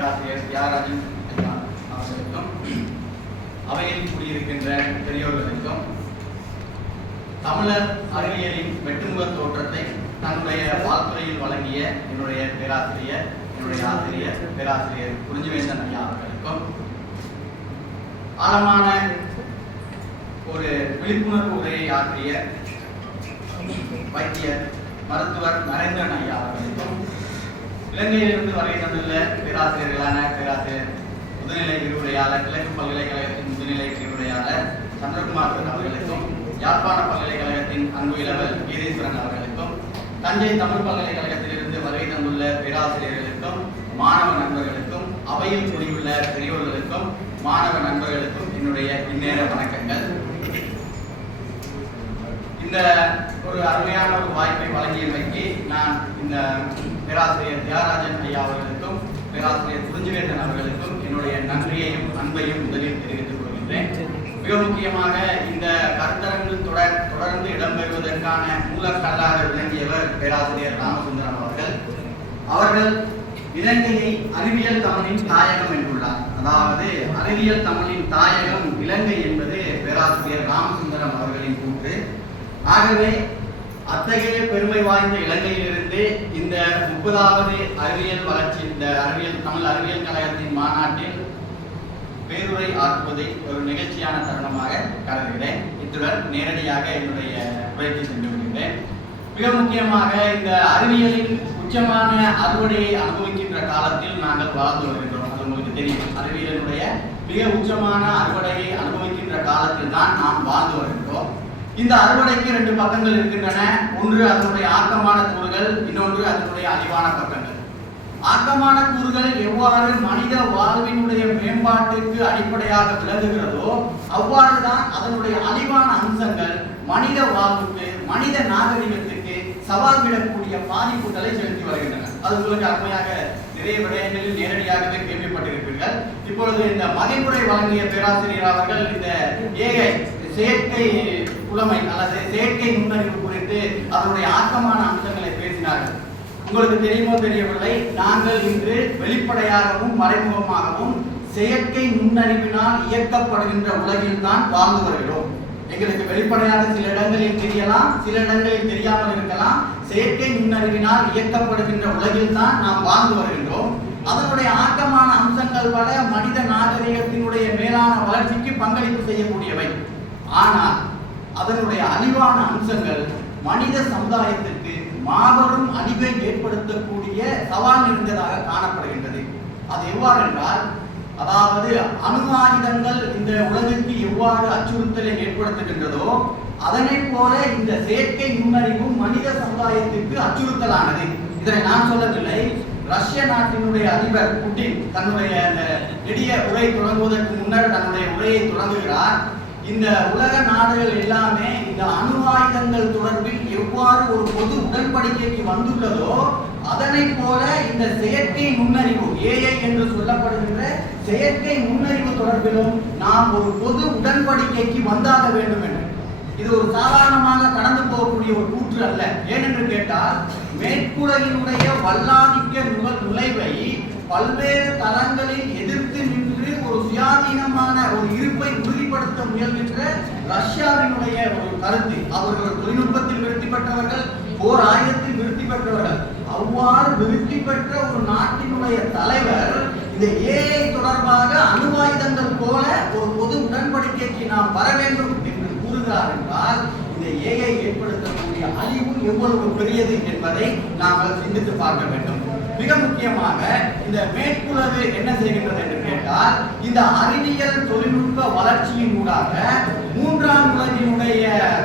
பேராசிரியர் தியாகராஜன் அவர்களுக்கும் அவையில் கூடியிருக்கின்ற பெரியோர்களுக்கும் தமிழர் அறிவியலின் வெட்டுமுக தோற்றத்தை தன்னுடைய வாழ்த்துறையில் வழங்கிய என்னுடைய ஆசிரியர் பேராசிரியர் குறிஞ்சிவேந்தன் ஐயா அவர்களுக்கும் ஆழமான ஒரு விழிப்புணர்வு உரையை ஆற்றிய வைத்தியர் மருத்துவர் நரேந்திரன் ஐயா அவர்களுக்கும் இலங்கையிலிருந்து வருகை தந்துள்ள பேராசிரியர்களான பேராசிரியர் முதுநிலை விரிவுரையாளர் கிழக்கு பல்கலைக்கழகத்தின் முதுநிலை விரிவுரையாளர் சந்திரகுமார் அவர்களுக்கும் யாழ்ப்பாண பல்கலைக்கழகத்தின் அன்பு இளவல் கீதேஸ்வரன் அவர்களுக்கும் தஞ்சை தமிழ் பல்கலைக்கழகத்திலிருந்து வருகை தந்துள்ள பேராசிரியர்களுக்கும் மாணவ நண்பர்களுக்கும் அவையில் கூடியுள்ள பெரியோர்களுக்கும் மாணவ நண்பர்களுக்கும் என்னுடைய இந்நேர வணக்கங்கள். இந்த ஒரு அருமையான ஒரு வாய்ப்பை வழங்கியமைக்கு நான் இந்த பேராசிரியர் தியாகராஜன் ஐயா அவர்களுக்கும் பேராசிரியர் குறிஞ்சிவேந்தன் அவர்களுக்கும் என்னுடைய நன்றியையும் அன்பையும் முதலில் தெரிவித்துக் கொள்கின்றேன். மிக முக்கியமாக இந்த கருத்தரங்கில் தொடர்ந்து இடம்பெறுவதற்கான மூலக்கல்லாக விளங்கியவர் பேராசிரியர் ராமசுந்தரம் அவர்கள் இலங்கையை அறிவியல் தமிழின் தாயகம் என்றுள்ளார். அதாவது அறிவியல் தமிழின் தாயகம் இலங்கை என்பது பேராசிரியர் ராமசுந்தரம் அவர்களின் கூற்று. ஆகவே அத்தகைய பெருமை வாய்ந்த இலங்கையிலிருந்து இந்த 30வது அறிவியல் வளர்ச்சி இந்த தமிழ் அறிவியல் கழகத்தின் மாநாட்டில் பேருரை ஆற்றுவதை ஒரு நிகழ்ச்சியான தருணமாக கருதுகிறேன். இத்துடன் நேரடியாக என்னுடைய உரைக்கு சென்று வருகிறேன். மிக முக்கியமாக இந்த அறிவியலின் உச்சமான அறுவடையை அனுபவிக்கின்ற காலத்தில் நாங்கள் வாழ்ந்து வருகின்றோம். அது உங்களுக்கு தெரியும். அறிவியலினுடைய மிக உச்சமான அறுவடையை அனுபவிக்கின்ற காலத்தில் தான் நாம் வாழ்ந்து வருகின்றோம். இந்த அறுவடைக்கு 2 பக்கங்கள் இருக்கின்றன. ஒன்று அதனுடைய ஆக்கமான கூறுகள், இன்னொன்று அதனுடைய அழிவான பக்கங்கள். ஆக்கமான கூறுகள் எவ்வாறு மனித வாழ்வினுடைய மேம்பாட்டுக்கு அடிப்படையாக விளங்குகிறதோ அவ்வாறுதான் அதனுடைய அழிவான அம்சங்கள் மனித வாழ்வுக்கு மனித நாகரிகத்துக்கு சவால் விடக்கூடிய பாதிப்புகளை செலுத்தி வருகின்றன. அது உங்களுக்கு அருமையாக நிறைய விடயங்களில் நேரடியாகவே கேள்விப்பட்டிருப்பீர்கள். இப்பொழுது இந்த மதிப்புரை வழங்கிய பேராசிரியர் அவர்கள் இந்த செயற்கை புலமை அல்லது செயற்கை நுண்ணறிவு குறித்து அதனுடைய ஆக்கமான அம்சங்களை பேசினார்கள். உங்களுக்கு தெரியுமோ தெரியவில்லை, நாங்கள் இன்று வெளிப்படையாகவும் மறைமுகமாகவும் செயற்கை நுண்ணறிவினால் இயக்கப்படுகின்ற உலகில் தான் வாழ்ந்து வருகிறோம். எங்களுக்கு வெளிப்படையாக சில இடங்களில் தெரியலாம், சில இடங்களில் தெரியாமல் இருக்கலாம். செயற்கை நுண்ணறிவினால் இயக்கப்படுகின்ற உலகில் தான் நாம் வாழ்ந்து வருகின்றோம். அதனுடைய ஆக்கமான அம்சங்கள் பல மனித நாகரிகத்தினுடைய மேலான வளர்ச்சிக்கு பங்களிப்பு செய்யக்கூடியவை. ஆனால் அதனுடைய அழிவான அம்சங்கள் மனித சமுதாயத்திற்கு மாபெரும் அழிவை ஏற்படுத்தக்கூடிய சவால் நிறைந்ததாக காணப்படுகின்றது. அது எவ்வாறு என்றால், அதாவது அணு ஆயுதங்கள் இந்த உலகிற்கு எவ்வாறு அச்சுறுத்தலை ஏற்படுத்துகின்றதோ அதனை போல இந்த செயற்கை நுண்ணறிவும் மனித சமுதாயத்திற்கு அச்சுறுத்தலானது. இதனை நான் சொல்லவில்லை. ரஷ்ய நாட்டினுடைய அதிபர் புட்டின் தன்னுடைய நெடிய உரை தொடங்குவதற்கு முன்னர் தன்னுடைய உரையை தொடங்குகிறார். இந்த உலக நாடுகள் எல்லாமே இந்த அணு ஆயுதங்கள் தொடர்பில் எவ்வாறு ஒரு பொது உடன்படிக்கைக்கு வந்துள்ளதோ அதனை போல இந்த செயற்கை நுண்ணறிவு AI என்று சொல்லப்படுகின்ற செயற்கை நுண்ணறிவு தொடர்பிலும் நாம் ஒரு பொது உடன்படிக்கைக்கு வந்தாக வேண்டும் என்று. இது ஒரு சாதாரணமாக கடந்து போகக்கூடிய ஒரு கூற்று அல்ல. ஏனென்று கேட்டால், மேற்குலகினுடைய வல்லாதிக்க நுழைவை பல்வேறு தளங்களில் எதிர்த்து நின்று ஒரு சுயாதீனமான ஒரு இருப்பை உறுதிப்படுத்த முயல்கின்ற ரஷ்யாவினுடைய ஒரு கருத்து. அவர்கள் தொழில்நுட்பத்தில் விருத்தி பெற்றவர்கள், போர் ஆயுதத்தில் விருத்தி பெற்றவர்கள். அவ்வாறு விருத்தி பெற்ற ஒரு நாட்டினுடைய தலைவர் இந்த AI தொடர்பாக அணுவாயுதங்கள் போல ஒரு பொது உடன்படிக்கைக்கு நாம் வர வேண்டும் என்று கூறுகிறார் என்றால், இந்த AI ஏற்படுத்தக்கூடிய அழிவு எவ்வளவு பெரியது என்பதை நாங்கள் சிந்தித்து பார்க்க வேண்டும். மிக முக்கியமாக இந்த மேற்குலகு என்ன செய்கின்றது என்று கேட்டால், இந்த அறிவியல் தொழில்நுட்ப வளர்ச்சியின் ஊடாக 3ஆம் உலகினுடைய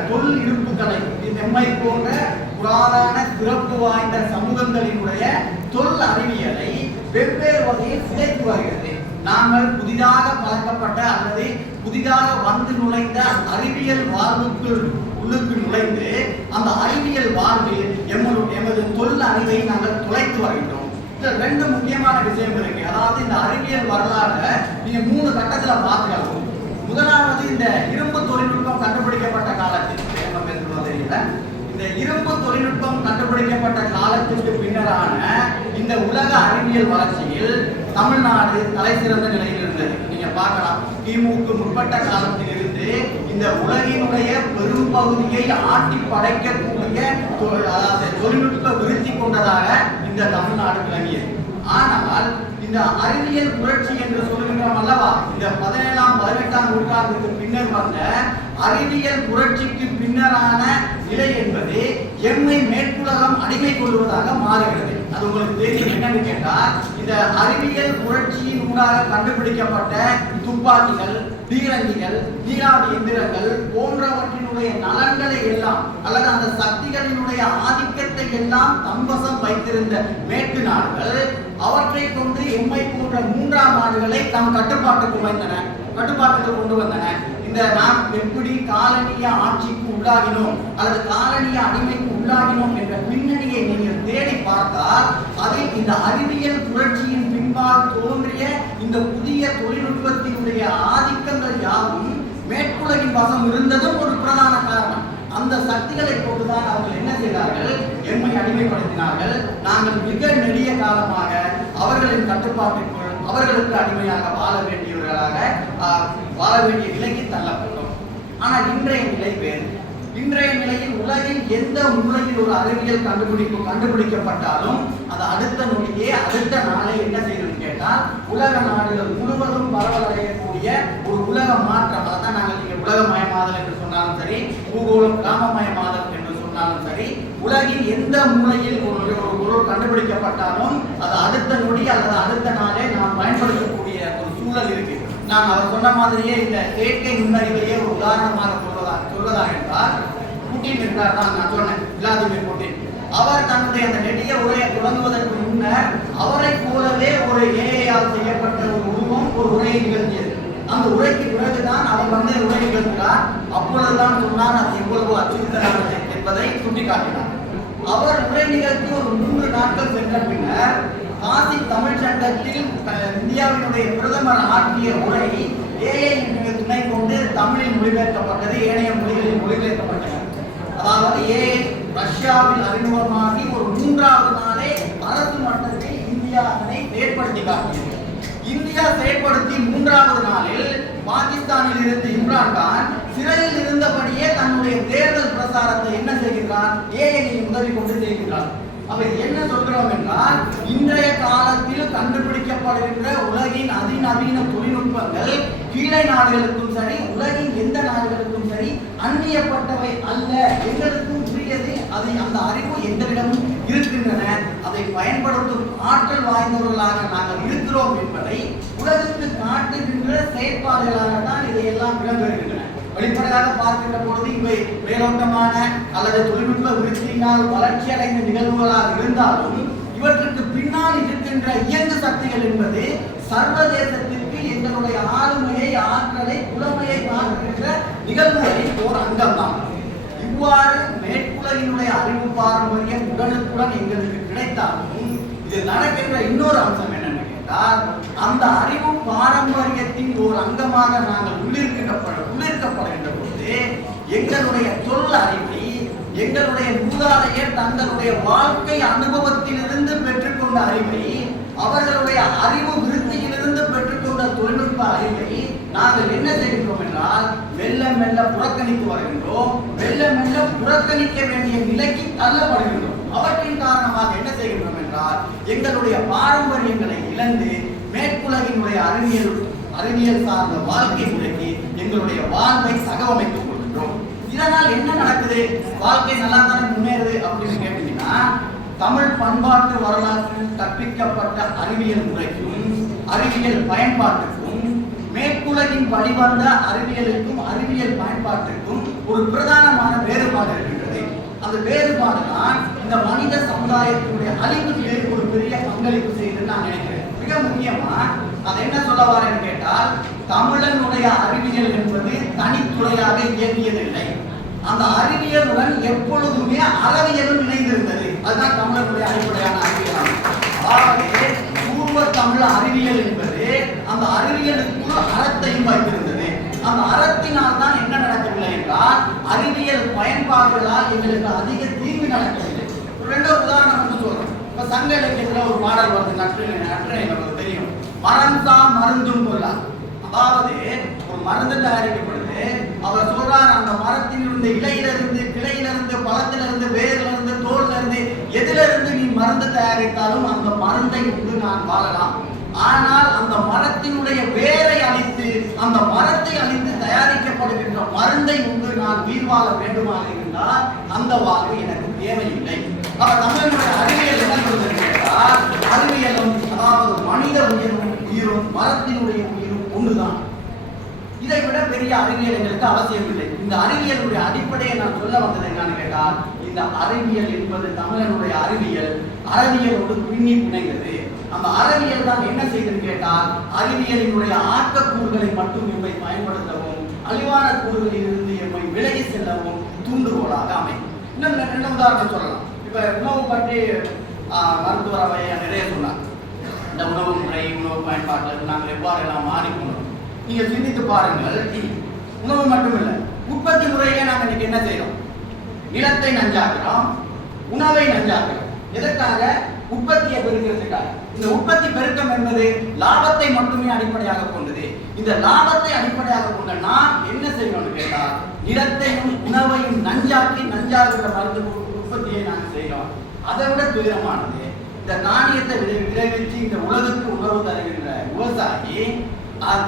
தொழில் இருப்புகளை நம்மை போன்ற புராதன சிறப்பு வாய்ந்த சமூகங்களினுடைய தொல் அறிவியலை வெவ்வேறு வகையில் சிதைத்து வருகிறது. நாங்கள் புதிதாக பழக்கப்பட்ட அல்லது புதிதாக வந்து நுழைந்த அறிவியல் உள்ளுக்கு நுழைந்து அந்த அறிவியல் வாழ்வில் எமது தொல் அறிவை நாங்கள் தொலைத்து வருகின்றோம். இதுல 2 முக்கியமான விஷயம் இருக்கு. அதாவது இந்த அறிவியல் வரலாறு நீங்க 3 கட்டத்துல பார்த்துக்கலாம். முதலாவது, இந்த இரும்பு தொழில்நுட்பம் கண்டுபிடிக்கப்பட்ட காலத்தில் தெரியல இந்த இரும்பு தொழில்நுட்பம் கண்டுபிடிக்கப்பட்ட காலத்திற்கு பின்னரான இந்த உலக அறிவியல் வளர்ச்சியில் தமிழ்நாடு தலை சிறந்த நிலையில் இருந்தது. நீங்க பார்க்கலாம், கிமுக்கு முற்பட்ட காலத்திலிருந்து இந்த உலகினுடைய பெரும் பகுதியை ஆட்டி படைக்கக்கூடிய தொழில்நுட்ப விருத்தி கொண்டதாக இந்த தமிழ்நாடு விளங்கியது. ஆனால் இந்த அறிவியல் புரட்சி என்று சொல்லுகின்றோம் அல்லவா, இந்த 17ஆம் 18ஆம் நூற்றாண்டுக்கு பின்னர் வந்த அறிவியல் புரட்சிக்கு பின்னரான நிலை என்பது எம்மை மேற்குலகம் அடிமை கொள்வதாக மாறுகிறது. அது உங்களுக்கு தெரியும். என்னன்னு கேட்டால், இந்த அறிவியல் புரட்சியின் ஊடாக கண்டுபிடிக்கப்பட்ட துப்பாக்கிகள், பீரங்கிகள், நீராவி எந்திரங்கள் போன்றவற்றினுடைய நலன்களை எல்லாம் அல்லது அந்த சக்திகளினுடைய ஆதிக்கத்தை எல்லாம் தன்வசம் வைத்திருந்த மேற்கு நாடுகள் அவற்றை கொண்டு எம்மை போன்ற 3ஆம் நாடுகளை தம் கட்டுப்பாட்டுக்கு கொண்டு வந்தன. இந்த நாம் எப்படி காலனிய ஆட்சிக்கு உள்ளாகினோம் அல்லது காலனிய அடிமைக்கு உள்ளாகினோம் என்ற பின்னணியை நீங்கள் தேடி பார்த்தால் அதில் இந்த அறிவியல் புரட்சியின் பின்பால் தோன்றிய இந்த புதிய தொழில்நுட்பத்தினுடைய ஆதிக்கங்கள் யாவும் மேற்குலகின் வசம் இருந்ததும் ஒரு பிரதான காரணம். அந்த சக்திகளை கொண்டுதான் அவர்கள் என்ன செய்தார்கள், எம்மை அடிமைப்படுத்தினார்கள். நாங்கள் மிக நெடிய காலமாக அவர்களின் கட்டுப்பாட்டிற்குள் அவர்களுக்கு அடிமையாக வாழ வேண்டிய நிலைக்கு தள்ளப்பட்டோம். ஆனால் இன்றைய நிலை வேறு. இன்றைய நிலையில் உலகில் எந்த மூலையில் ஒரு அறிவியல் கண்டுபிடிக்கப்பட்டாலும் அது அடுத்த நொடியே அடுத்த நாளே என்ன செய்யணும்னு கேட்டால் உலக நாடுகள் முழுவதும் பரவலடையக்கூடிய ஒரு உலக மாற்றம். அதான் நாங்கள் நீங்க உலகமயமாதல் என்று சொன்னாலும் சரி, பூகோளம் கிராமமயமாதல் என்று சொன்னாலும் சரி, உலகின் எந்த மூலையில் ஒரு பொருள் கண்டுபிடிக்கப்பட்டாலும் அது அடுத்த நொடி அல்லது அடுத்த நாளே நாம் பயன்படுத்தக்கூடிய ஒரு சூழல் இருக்கு. நான் அவர் சொன்ன மாதிரியே இந்த செயற்கை நுண்ணறிவையே ஒரு உதாரணமாக சொல்வதாக என்றால், புட்டின் என்றார் தான் நான் சொன்னேன், விளாடிமிர் புட்டின். அவர் தன்னுடைய அந்த நெடிய உரையை தொடங்குவதற்கு முன்னர் அவரை போலவே ஒரு ஏஐயால் செய்யப்பட்ட ஒரு உருவம் ஒரு உரையை நிகழ்த்தியது. அந்த உரைக்கு பிறகுதான் அவர் உரை நிகழ்த்தினார். அப்பொழுதுதான் சொன்னார் அது எவ்வளவு அச்சுறுத்தலானது என்பதை சுட்டிக்காட்டினார். அவர் உரை நிகழ்த்தி ஒரு 3 நாட்கள் சென்ற பின்னர் காசி தமிழ் சங்கத்தில் இந்தியாவினுடைய பிரதமர் ஆற்றிய உரை ஏஐ துணை கொண்டு தமிழில் மொழிபெயர்க்கப்பட்டது, ஏனைய மொழிகளில் மொழிபெயர்க்கப்பட்டது. அதாவது ஏஐ ரஷ்யாவில் அறிமுகமாகி ஒரு 3வது நாளே அரசு மட்டத்தில் இந்தியா அதனை செயற்படுத்தி காட்டியது. இந்தியா செயற்படுத்தி 3வது நாளில் பாகிஸ்தானில் இருந்து இம்ரான்கான் சிறையில் இருந்தபடியே தன்னுடைய தேர்தல் பிரசாரத்தை என்ன செய்கிறார், ஏஐ உதவி கொண்டு செய்கிறார். அப்ப என்ன சொல்கிறோம் என்றால், இன்றைய காலத்தில் கண்டுபிடிக்கப்படுகின்ற உலகின் அதிநவீன தொழில்நுட்பங்கள் கீழே நாடுகளுக்கும் சரி உலகின் எந்த நாடுகளுக்கும் சரி அந்நியப்பட்டவை அல்ல, எங்களுக்கும் உரியது. அதை அந்த அறிவு எங்களிடமும் இருக்கின்றன, அதை பயன்படுத்தும் ஆற்றல் வாய்ந்தவர்களாக நாங்கள் இருக்கிறோம் என்பதை உலகிற்கு காட்டுகின்ற செயற்பாடுகளாக தான் இதையெல்லாம் விளங்குகின்றன. வெளிப்படையாக பார்க்கின்ற பொழுது இவை மேலோட்டமான அல்லது தொழில்நுட்ப விருத்தியினால் வளர்ச்சி அடைந்த நிகழ்வுகளாக இருந்தாலும் இவற்றுக்கு பின்னால் இருக்கின்ற இயங்கு சக்திகள் என்பது சர்வதேசத்திற்கு எங்களுடைய ஆளுமையை, ஆற்றலை, புலமையை பார்க்கின்ற நிகழ்வுகளின் ஒரு அங்கம்தான். இவ்வாறு மேற்குலகினுடைய அறிவு பாரம்பரியம் உடனுக்குடன் எங்களுக்கு கிடைத்தாலும் இதில் நடக்கின்ற இன்னொரு அம்சம் என்னன்னு கேட்டால், அந்த அறிவு பாரம்பரியத்தின் ஒரு அங்கமாக நாங்கள் உள்ளிருக்கப்படுகின்ற போது எங்களுடைய தொல் அறிவை, எங்களுடைய மூதாதையர் தங்களுடைய வாழ்க்கை அனுபவத்திலிருந்து பெற்றுக்கொண்ட அறிவை, அவர்களுடைய அறிவு விருத்தியிலிருந்து பெற்றுக்கொண்ட தொழில்நுட்ப அறிவை நாங்கள் என்ன செய்கின்றோம் என்றால் மெல்ல மெல்ல புறக்கணித்து வருகின்றோம். மெல்ல மெல்ல புறக்கணிக்க வேண்டிய நிலைக்கு தள்ளப்படுகின்றோம். அவற்றின் காரணமாக என்ன செய்கின்றோம் என்றால் எங்களுடைய பாரம்பரியங்களை இழந்து மேற்குலகினுடைய அறிவியல் சார்ந்த வாழ்க்கை முறைக்கு எங்களுடைய வாழ்வை சகவமைத்துக் கொள்கின்றோம். இதனால் என்ன நடக்குது, வாழ்க்கை நல்லா தானே முன்னேறுது அப்படின்னு கேட்டீங்கன்னா, தமிழ் பண்பாட்டு வரலாற்றில் கற்பிக்கப்பட்ட அறிவியல் முறைக்கும் அறிவியல் பயன்பாட்டுக்கும் மேற்குலகின் வழிவந்த அறிவியலுக்கும் அறிவியல் பயன்பாட்டுக்கும் ஒரு பிரதானமான வேறுபாடு இருக்கின்றது. அந்த வேறுபாடு தான் இந்த மனித சமுதாயத்தினுடைய அழிவுக்கு ஒரு பெரிய பங்களிப்பு செய்து நான் நினைக்கிறேன். மிக முக்கியமா அதை என்ன சொல்ல வரேன்னு கேட்டால், தமிழனுடைய அறிவியல் என்பது தனித்துறையாக இயங்கியதில்லை. அந்த அறிவியலுடன் எப்பொழுதுமே அறவியலும் இணைந்திருந்தது. அதுதான் தமிழனுடைய அடிப்படையான அறிவியல். ஆகவே பூர்வ தமிழ் அறிவியல் என்பது அந்த அறிவியலுக்குள் அறத்தையும் வைத்திருந்தது. அந்த அறத்தினால் தான் என்ன நடக்கவில்லை என்றால் அறிவியல் பயன்பாடு செயல்பாடுகளால் எங்களுக்கு அதிக தீங்கு நடக்கவில்லை. ரெண்டாவது உதாரணம் வந்து சொல்றோம். இப்ப சங்க இலக்கியத்துல ஒரு பாடல் வருது, நற்றினை நமக்கு தெரியும். மரம் தான் மருந்தும் கொள்ளலாம். அதாவது ஒரு மருந்து தயாரிக்கப்படுது. அவர் சொல்றார், அந்த மரத்திலிருந்து இலையிலிருந்து, கிளையிலிருந்து, பழத்திலிருந்து, வேரிலிருந்து, தோலிலிருந்து, எதிலிருந்து நீ மருந்து தயாரித்தாலும் அந்த மருந்தை உண்டு நான் வாழலாம். ஆனால் அந்த மரத்தினுடைய வேரை அழித்து, அந்த மரத்தை அழித்து தயாரிக்கப்படுகின்ற மருந்தை உண்டு நான் உயிர் வாழ வேண்டுமாக இருந்தால் அந்த வாழ்வு எனக்கு தேவையில்லை. அவர் தமிழனுடைய அறிவியல் என்ன சொல்லுகிறார்? அறிவியலும் அதாவது மனித உயிரும் மரத்தினுடைய உயிரும் ஒன்றுதான். இதை விட பெரிய அறிவியல் எங்களுக்கு அவசியம் இல்லை. இந்த அறிவியலுடைய அடிப்படையை நான் சொல்ல வந்தது என்னன்னு கேட்டால், இந்த அறிவியல் என்பது தமிழனுடைய அறிவியலோடு பின்னி பிணைகிறது. அந்த அறிவியல் தான் என்ன செய்யுதுன்னு கேட்டால், அறிவியலினுடைய ஆக்கக்கூறுகளை மட்டும் எம்மை பயன்படுத்தவும், அழிவான கூறுகளில் இருந்து எம்மை விலகி செல்லவும் தூண்டுகோலாக அமையும். இன்னும் ரெண்டு உதாரணம் சொல்லலாம். இப்ப உணவு பற்றி மருத்துவர் அவை நிறைய சொன்னார். இந்த உணவு முறை, உணவு பயன்பாட்டில் நாங்கள் எவ்வாறு எல்லாம் மாறிக்கணும். நீங்க சிந்தித்து பாருங்கள். உணவு மட்டுமில்லை, உற்பத்தி முறையிலே நாங்கள் இன்னைக்கு என்ன செய்யறோம்? நிலத்தை நஞ்சாக்குறோம், உணவை நஞ்சாக்குறோம். எதற்காக? உற்பத்தியை பெருக்கிறதுக்காக. இந்த உற்பத்தி பெருக்கம் என்பது லாபத்தை மட்டுமே அடிப்படையாக கொண்டது. இந்த லாபத்தை அடிப்படையாக கொண்ட நாம் என்ன செய்யணும்னு கேட்டால், நிலத்தையும் உணவையும் நஞ்சாக்குகிற மருந்து உற்பத்தியை நாங்கள் செய்யறோம். அதை விட துயரமானது, இந்த தானியத்தை விளைவிச்சு இந்த உலகுக்கு உணவு தருகின்ற விவசாயி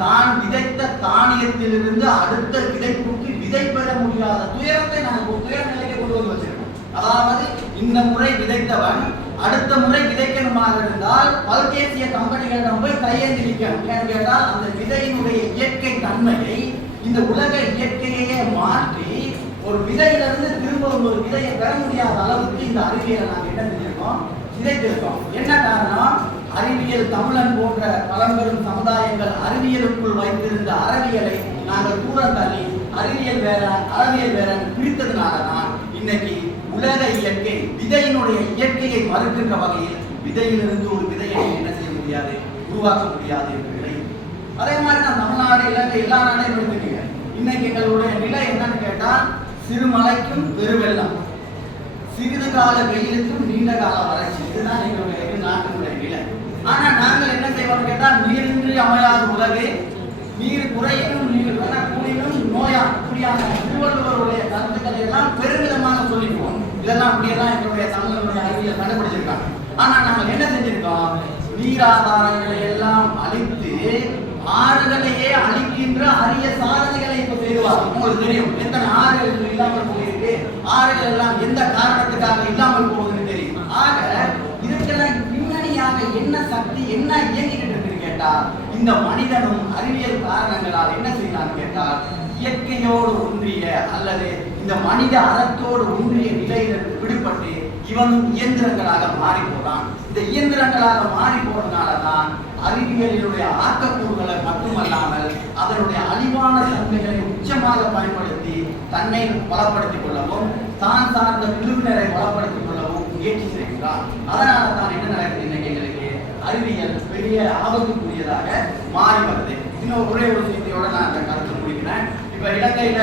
தான் விதைத்த தானியத்திலிருந்து அடுத்த விதைப்புக்கு விதை பெற முடியாத துயரத்தை நாங்கள் துயர நிலைக்கு கொண்டு வந்து வச்சிருக்கோம். அதாவது இந்த முறை விதைத்தவன் அடுத்த முறை விதைக்கணுமாக இருந்தால் பல்தேசிய கம்பெனிகளிடம் போய் கையேந்தி நிற்கணும். ஏன்னு கேட்டால், அந்த விதையினுடைய இயற்கை தன்மையை, இந்த உலக இயற்கையே மாற்றி ஒரு விதையிலிருந்து திரும்ப ஒரு விதையை பெற முடியாத அளவுக்கு இந்த அறிவியலை நாங்கள் என்ன செஞ்சிருக்கோம்? சிதைத்திருக்கோம். என்ன காரணம்? அறிவியல் தமிழன் போன்ற பழம்பெரும் சமுதாயங்கள் அறிவியலுக்குள் வைத்திருந்த அறிவியலை நாங்கள் தூரம் தள்ளி அறிவியல் வேற பிரித்ததுனாலதான் இன்னைக்கு உலக இயற்கை விதையினுடைய இயற்கையை மறுக்கின்ற வகையில் விதையிலிருந்து ஒரு விதையை என்ன செய்ய முடியாது, உருவாக்க முடியாது என்ற நிலை. அதே மாதிரி நான் தமிழ்நாடு, இலங்கை எல்லா நாடையும் எடுத்துக்கிறேன். இன்னைக்கு எங்களுடைய நிலை என்னன்னு கேட்டா, சிறுமலைக்கும் பெருவெள்ளம், சிறிது கால வெயிலுக்கும் நீண்ட கால வறட்சி. இதுதான் எங்களுடைய நாட்டினுடைய நிலை. ஆனா நாங்கள் என்ன செய்வோம் கேட்டா, நீரின்றி அமையாத உலகே, நீர் குறையினும் நீர் கூடினும் நோயா அப்படியான திருவள்ளுவருடைய கருத்துக்களை எல்லாம் பெருமிதமாக சொல்லிக்குவோம். இதெல்லாம் அப்படியெல்லாம் எங்களுடைய தமிழர்களுடைய அறிவியல் கண்டுபிடிச்சிருக்காங்க. ஆனா நாங்கள் என்ன செஞ்சிருக்கோம்? நீராதாரங்களை எல்லாம் அழித்து ஆறுகளையே அழிக்கின்ற அரிய சாதனைகளை இப்ப செய்வார். உங்களுக்கு தெரியும் எத்தனை ஆறுகள் இல்லாமல் போயிருக்கு, ஆறுகள் எல்லாம் எந்த காரணத்துக்காக இல்லாமல் போகுதுன்னு தெரியும். ஆக இதுக்கெல்லாம் பின்னணியாக என்ன சக்தி, என்ன இயங்கிக்கிட்டு இருக்குன்னு கேட்டா, இந்த மனிதனும் அறிவியல் காரணங்களால் என்ன செய்யலான்னு கேட்டால், இயற்கையோடு ஒன்றிய அல்லது இந்த மனித அறத்தோடு ஒன்றிய நிலையிலிருந்து விடுபட்டு இவனும் இயந்திரங்களாக மாறி போறான். இந்த இயந்திரங்களாக மாறி போறதுனாலதான் அறிவியலினுடைய ஆக்கக்கூறுகளை மட்டுமல்லாமல் அதனுடைய அழிவான தன்மைகளை உச்சமாக பயன்படுத்தி தன்னை பலப்படுத்திக் கொள்ளவும் தான் சார்ந்த குழுவினரை பலப்படுத்திக் கொள்ளவும் முயற்சி செய்கிறான். அதனால தான் என்ன நடக்குது, இன்னைக்கு எங்களுக்கு அறிவியல் பெரிய ஆபத்துக்குரியதாக மாறி வருது. இன்னும் ஒரே ஒரு செய்தியோட நான் அந்த கருத்தை முடிக்கிறேன். இப்ப இலங்கையில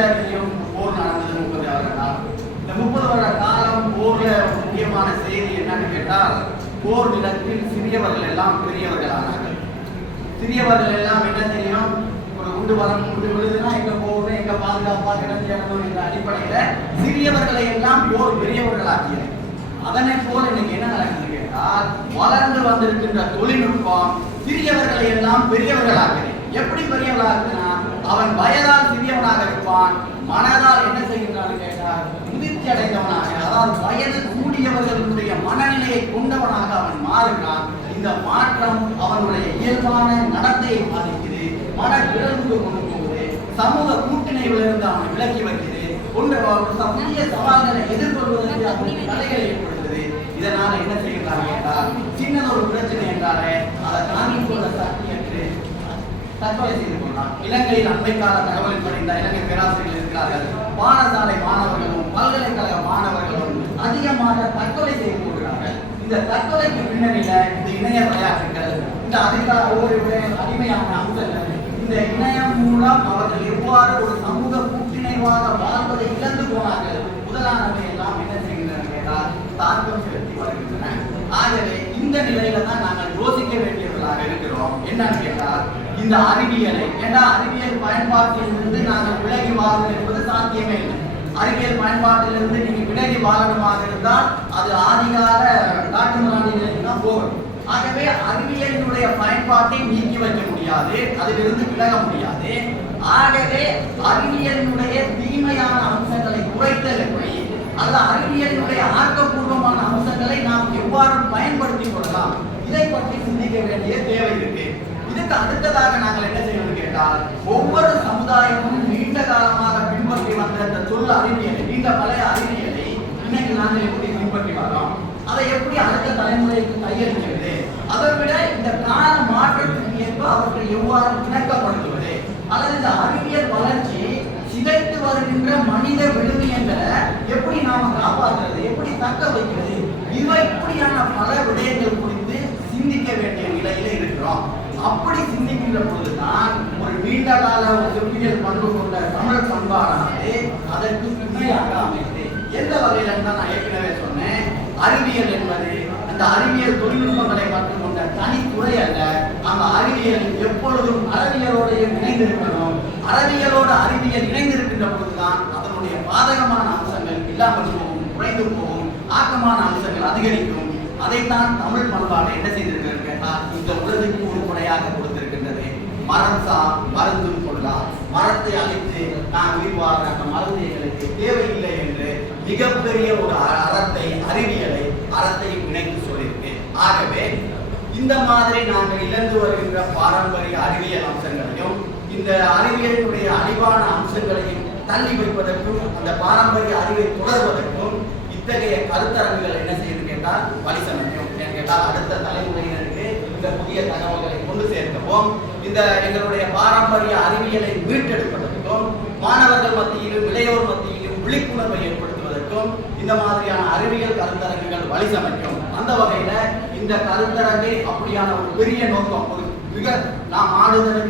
போர் நடந்தது 36 நாள். இந்த 30 வருட காலம் போர்ல ஒரு முக்கியமான செய்தி என்னன்னு கேட்டால், போர் நிலத்தில் சிறியவர்கள் எல்லாம் பெரியவர்களானார்கள். சிறியவர்கள் எல்லாம் என்ன தெரியும், ஒரு குண்டு வரம் குண்டு விழுதுன்னா எங்க போகணும், எங்க பாதுகாப்பா கிடந்தணும் என்ற அடிப்படையில சிறியவர்களை எல்லாம் போர் பெரியவர்களாக்கியது. அதனை போல இன்னைக்கு என்ன நடக்குது கேட்டால், வளர்ந்து வந்திருக்கின்ற தொழில்நுட்பம் சிறியவர்களை எல்லாம் பெரியவர்களாக்குது. எப்படி பெரியவர்களாக்குதுன்னா, அவன் வயதால் சிறியவனாக இருப்பான், மனதால் என்ன செய்கின்றான்னு கேட்டால் முதிர்ச்சி அடைந்தவனாக, அதாவது வயது கூடியவர்களுடைய மனநிலையை கொண்டவனாக அவன் மாறுகிறான். இந்த மாற்றம் அவனுடைய இயல்பான நடத்தையை பாதிக்குது, மன பிறழ்வுக்கு கொண்டு போகுது, சமூக கூட்டிணைவிலிருந்து அவனை விலக்கி வைக்குது, புதிய சவால்களை எதிர்கொள்வதற்கு அவனுக்கு தடைகளை ஏற்படுத்துது. இதனால என்ன செய்கிறாங்க என்றால், சின்னதொரு பிரச்சனை என்றாலே அதை தாங்கிக் கொள்ள சக்தியற்று தற்கொலை செய்து கொள்ளலாம். இலங்கையில் அண்மைக்கால தகவலின்படி இந்த இலங்கை பேராசிரியர்கள் இருக்கிறார்கள், பாடசாலை மாணவர்களும் பல்கலைக்கழக மாணவர்களும் அதிகமாக தற்கொலை செய்து கொள்கிறார்கள். இந்த தற்கொலைக்கு பின்னணியில இந்த இணைய விளையாட்டுகள், இந்த அடிமையான அம்சங்கள், இந்த இணையம் மூலம் அவர்கள் எவ்வாறு ஒரு சமூக கூட்டிணைவாக வாழ்வதை இழந்து போனார்கள். முதலானவை எல்லாம் என்ன செய்கின்றன கேட்டால் தாக்கம் செலுத்தி வருகின்றன. ஆகவே இந்த நிலையில தான் நாங்கள் யோசிக்க வேண்டியவர்களாக இருக்கிறோம். என்னன்னு கேட்டால் இந்த அறிவியலை, ஏன்னா அறிவியல் பயன்பாட்டிலிருந்து நாங்கள் விலகி வாழ்வது என்பது சாத்தியமே இல்லை. அறிவியல் பயன்பாட்டிலிருந்து நீங்க விலகி வாழணுமாக இருந்தால் அது ஆதிகால நாட்டு முறையில் தான் போகணும். ஆகவே அறிவியலினுடைய பயன்பாட்டை நீக்கி வைக்க முடியாது, அதிலிருந்து விலக முடியாது. ஆகவே அறிவியலினுடைய தீமையான அம்சங்களை குறைத்தல் எப்படி, அல்லது அறிவியலினுடைய ஆக்கப்பூர்வமான அம்சங்களை நாம் எவ்வாறு பயன்படுத்திக் கொள்ளலாம், இதை பற்றி சிந்திக்க வேண்டிய தேவை இருக்கு. இதுக்கு அடுத்ததாக நாங்கள் என்ன செய்யணும் கேட்டால், ஒவ்வொரு சமுதாயமும் நீண்ட காலமாக பின்பற்றி வந்த இந்த சொல் அறிவியலை, நீண்ட பழைய அறிவியலை இன்னைக்கு நாங்கள் எப்படி பின்பற்றி வரோம், அதை எப்படி அடுத்த தலைமுறைக்கு கையளிக்கிறது, அதை விட இந்த கால மாற்றத்திற்கு ஏற்ப அவற்றை எவ்வாறு இணக்கப்படுத்துவது, அல்லது இந்த அறிவியல் வளர்ச்சி சிதைத்து வருகின்ற மனித விழுமியங்களை எப்படி நாம காப்பாற்றுறது, எப்படி தக்க வைக்கிறது, இவை இப்படியான பல விடயங்கள் குறித்து சிந்திக்க வேண்டிய நிலையில இருக்கிறோம். அப்படி சிந்திக்கின்ற பொழுதுதான் ஒரு நீண்ட கால ஒரு செவ்வியல் பண்பு கொண்ட தமிழ் பண்பாடானது அதற்கு துணையாக அமைது. எந்த வகையில தான் நான் ஏற்கனவே சொன்னேன், அறிவியல் என்பது அந்த அறிவியல் தொழில்நுட்பங்களை மட்டும் கொண்ட தனித்துறை அல்ல. அந்த அறிவியல் எப்பொழுதும் அறிவியலோடு இணைந்திருக்கணும். அறிவியலோடு அறிவியல் இணைந்திருக்கின்ற பொழுதுதான் அதனுடைய பாதகமான அம்சங்கள் இல்லாமல் போகும், குறைந்து போகும், ஆக்கமான அம்சங்கள் அதிகரிக்கும். அதைத்தான் தமிழ் பண்பாடு என்ன செய்திருக்கிறது கேட்டால், இந்த உலகிற்கு ஒரு கொடையாக கொடுத்திருக்கின்றது. மரம் சார் மருந்தும் கொள்ளலாம், மரத்தை அழித்து நான் உயிர் வாழ அந்த மருந்து எங்களுக்கு தேவையில்லை என்று மிகப்பெரிய ஒரு அறத்தை, அறிவியலை, அறத்தையும் இணைத்து சொல்லியிருக்கு. ஆகவே இந்த மாதிரி நாங்கள் இழந்து வருகின்ற பாரம்பரிய அறிவியல் அம்சங்களையும் இந்த அறிவியலுடைய அழிவான அம்சங்களையும் தள்ளி வைப்பதற்கும் அந்த பாரம்பரிய அறிவை தொடர்வதற்கும் இத்தகைய கருத்தரங்குகள் என்ன செய்யுது கேட்டால் வழி சமைக்கும். ஏன்னு கேட்டால் அடுத்த தலைமுறையினருக்கு இந்த புதிய தகவல்களை கொண்டு சேர்க்கவும், இந்த எங்களுடைய பாரம்பரிய அறிவியலை மீட்டெடுப்பதற்கும், மாணவர்கள் மத்தியிலும் இளையோர் மத்தியிலும் விழிப்புணர்வை ஏற்படுத்துவதற்கும் இந்த மாதிரியான அறிவியல் கருத்தரங்குகள் வழி சமைக்கும். அந்த வகையில இந்த கருத்தரங்கை அப்படியான ஒரு பெரிய நோக்கம், ஒரு மிக நாம்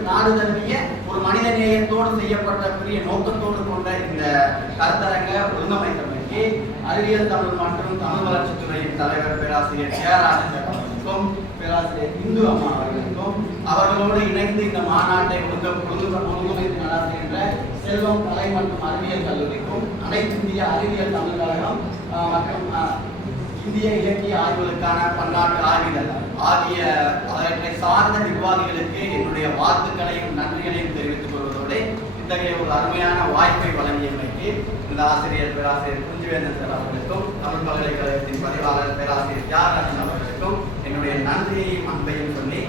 நாடு தழுவிய ஒரு மனித நேயத்தோடு செய்யப்பட்ட பெரிய நோக்கத்தோடு கொண்ட இந்த கருத்தரங்க ஒழுங்கமைத்தமைக்கு அறிவியல் தமிழ் மற்றும் தமிழ் வளர்ச்சித்துறையின் தலைவர் பேராசிரியர் ஜெயராஜன் அவர்களுக்கும் பேராசிரியர் இந்து அம்மா அவர்களுக்கும் அவர்களோடு இணைந்து இந்த மாநாட்டை ஒழுங்கமைத்து நடத்துகின்ற செல்வம் கலை மற்றும் அறிவியல் கல்லூரிக்கும், அனைத்து இந்திய அறிவியல் தமிழ் கழகம் மற்றும் இந்திய இலக்கிய ஆய்வுகளுக்கான பன்னாட்டு ஆய்வுகள் ஆகிய அவற்றை சார்ந்த நிர்வாகிகளுக்கு என்னுடைய வாழ்த்துக்களையும் நன்றிகளையும் தெரிவித்துக் கொள்வதோடு இத்தகைய ஒரு அருமையான வாய்ப்பை வழங்கியமைக்கு இந்த ஆசிரியர் பேராசிரியர் குஞ்சுவேந்தன் சார் அவர்களுக்கும், தமிழ் பல்கலைக்கழகத்தின் பதிவாளர் பேராசிரியர் தியாகராஜன் அவர்களுக்கும் என்னுடைய நன்றியையும் அன்பையும் சொல்லி